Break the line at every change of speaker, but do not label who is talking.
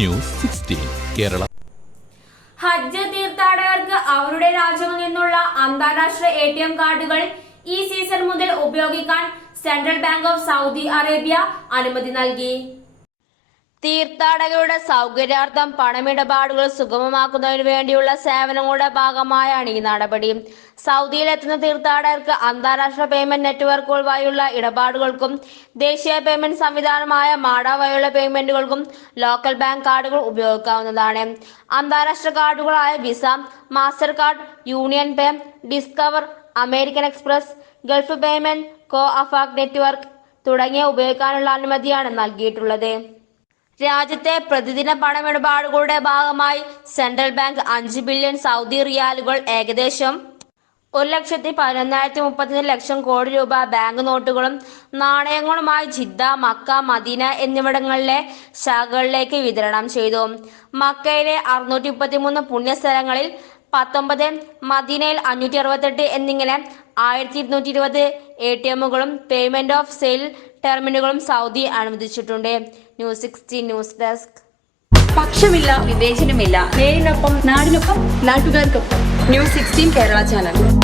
News sixteen Kerala.
ഹജ്ജ് തീർത്ഥാടകർക്ക് അവരുടെ രാജ്യങ്ങളിൽ നിന്നുള്ള അന്താരാഷ്ട്ര എ ടി എം കാർഡുകൾ ഈ സീസൺ മുതൽ ഉപയോഗിക്കാൻ central bank of Saudi Arabia അനുമതി നൽകി. തീർത്ഥാടകരുടെ സൗകര്യാർത്ഥം പണമിടപാടുകൾ സുഗമമാക്കുന്നതിനു വേണ്ടിയുള്ള സേവനങ്ങളുടെ ഭാഗമായാണ് ഈ നടപടി. സൗദിയിലെത്തുന്ന തീർത്ഥാടകർക്ക് അന്താരാഷ്ട്ര പേയ്മെന്റ് നെറ്റ്വർക്കുകൾ വഴിയുള്ള ഇടപാടുകൾക്കും ദേശീയ പേയ്മെന്റ് സംവിധാനമായ മാഡ വഴിയുള്ള പേയ്മെന്റുകൾക്കും ലോക്കൽ ബാങ്ക് കാർഡുകൾ ഉപയോഗിക്കാവുന്നതാണ്. അന്താരാഷ്ട്ര കാർഡുകളായ Visa Mastercard UnionPay Discover American Express Gulf payment co Afaq network തുടങ്ങിയ ഉപയോഗിക്കാനുള്ള അനുമതിയാണ് നൽകിയിട്ടുള്ളത്. രാജ്യത്തെ പ്രതിദിന പണമിടപാടുകളുടെ ഭാഗമായി സെൻട്രൽ ബാങ്ക് അഞ്ച് ബില്യൺ സൗദി റിയാലുകൾ ഏകദേശം ഒരു ലക്ഷത്തി പതിനൊന്നായിരത്തി മുപ്പത്തിനാല് ലക്ഷം കോടി രൂപ ബാങ്ക് നോട്ടുകളും നാണയങ്ങളുമായി ജിദ്ദ മക്ക മദീന എന്നിവിടങ്ങളിലെ ശാഖകളിലേക്ക് വിതരണം ചെയ്തു. മക്കയിലെ അറുന്നൂറ്റി മുപ്പത്തിമൂന്ന് പുണ്യസ്ഥലങ്ങളിൽ പത്തൊമ്പത് മദീനയിൽ അഞ്ഞൂറ്റി അറുപത്തെട്ട് എന്നിങ്ങനെ ആയിരത്തി ഇരുന്നൂറ്റി ഇരുപത് എ ടി എമ്മുകളും പേയ്മെന്റ് ഓഫ് സെയിൽ ടെർമിനലുകളും സൗദി അനുവദിച്ചിട്ടുണ്ട്. News sixteen news desk.
പക്ഷമില്ല വിവേചനമില്ല. നേരിനൊപ്പം നാടിനൊപ്പം നാട്ടുകാർക്കൊപ്പം. News sixteen Kerala channel.